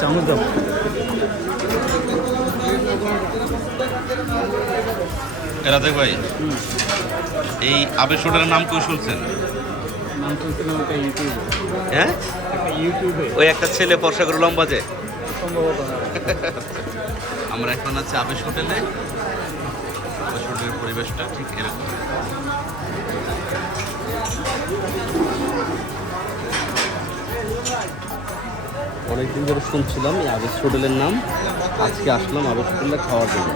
চামচ দাও। রাজাক ভাই, এই আবেশ হোটেলের নাম কেউ শুনছেন? নাম তো একটা ইউটিউবে, হ্যাঁ, একটা ইউটিউবে ওই একটা ছেলে ফর্সা করে লম্বা যে। সম্ভবত। আমরা এখন আছি আবেশ হোটেলে। আবেশ হোটেলের পরিবেশটা ঠিক এরকম। অনেকদিন ধরে শুনছিলাম এই আবেশ হোটেলের নাম, আজকে আসলাম আবেশ হোটেলে খাওয়ার জন্য।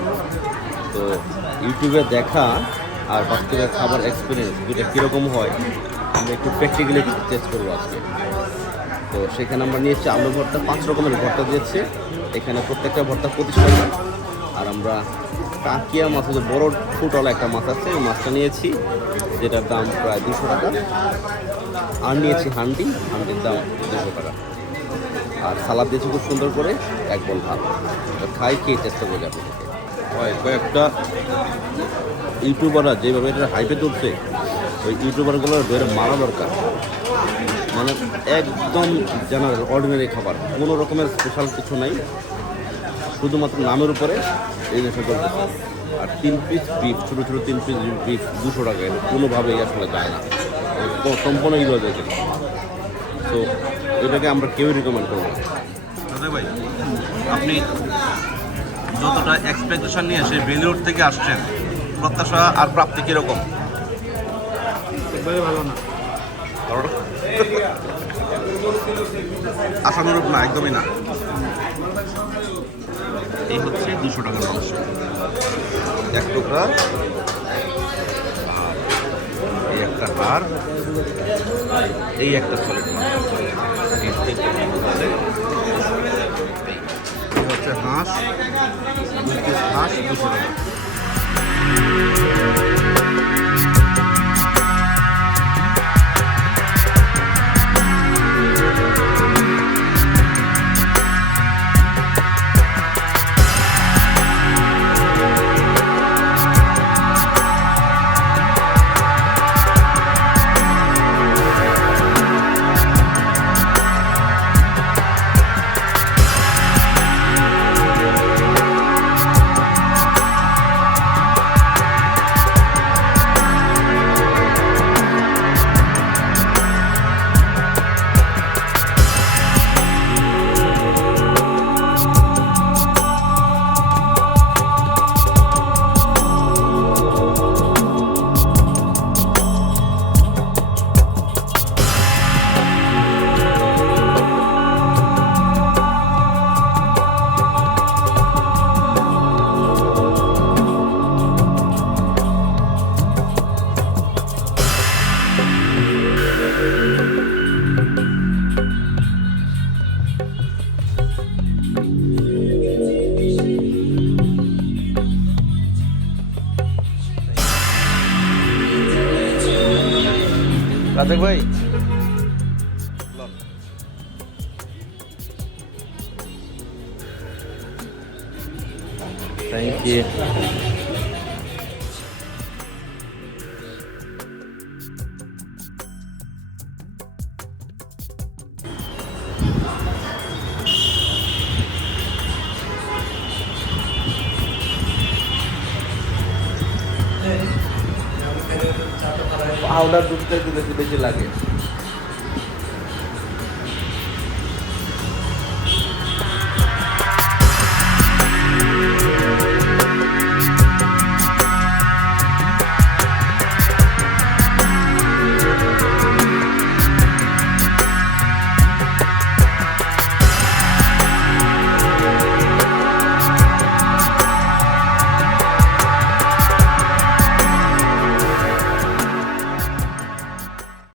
তো ইউটিউবে দেখা আর বাস্তবে খাবার এক্সপিরিয়েন্স দুটো কীরকম হয় আমরা একটু প্র্যাকটিক্যালি টেস্ট করবো আজকে। তো সেখানে আমরা নিয়েছি আলু ভর্তা, 5 রকমের ভর্তা দিয়েছে এখানে, প্রত্যেকটা ভর্তা 25 টাকা। আর আমরা কাকিয়া মাছ, যে বড় ফুটওয়ালা একটা মাছ আছে, ওই মাছটা নিয়েছি যেটার দাম প্রায় 200 টাকা। আর নিয়েছি হান্ডির দাম 200 টাকা। আর সালাদ দিয়েছি খুব সুন্দর করে, এক বল ভাত। খাই, খেয়ে চেষ্টা করি আপনাদেরকে। হয় কয়েকটা ইউটিউবাররা যেভাবে এটা হাইপে তুলছে, ওই ইউটিউবারগুলোর বের মারা দরকার। মানে একদম জেনারেল অর্ডিনারি খাবার, কোনো রকমের স্পেশাল কিছু নাই, শুধুমাত্র নামের উপরে এই নেশা করতেছে। আর 3 পিস বিফ, ছোটো ছোটো 3 পিস বিফ 200 টাকা, এটা কোনোভাবেই আসলে যায় না, সম্পূর্ণ ইলো যায়। তো এটাকে আমরা কেউই রিকমেন্ড করবো না। দাদা ভাই, আপনি যতটা এক্সপেকটেশন নিয়ে সেই বেলিউড থেকে আসছেন, প্রত্যাশা আর প্রাপ্তি কীরকম? একবারে ভালো না, আশানুরূপ না, একদমই না। এই হচ্ছে 200 টাকার মাংস, এক টুকরা, এই একটা হাড়, এই একটা সলিড এই হচ্ছে হাঁস, 2 পিস হাঁস 200 টাকা। রাজাক ভাই, থ্যাংক ইউ। পাউডার দুধটা একটু বেশি বেশি লাগে।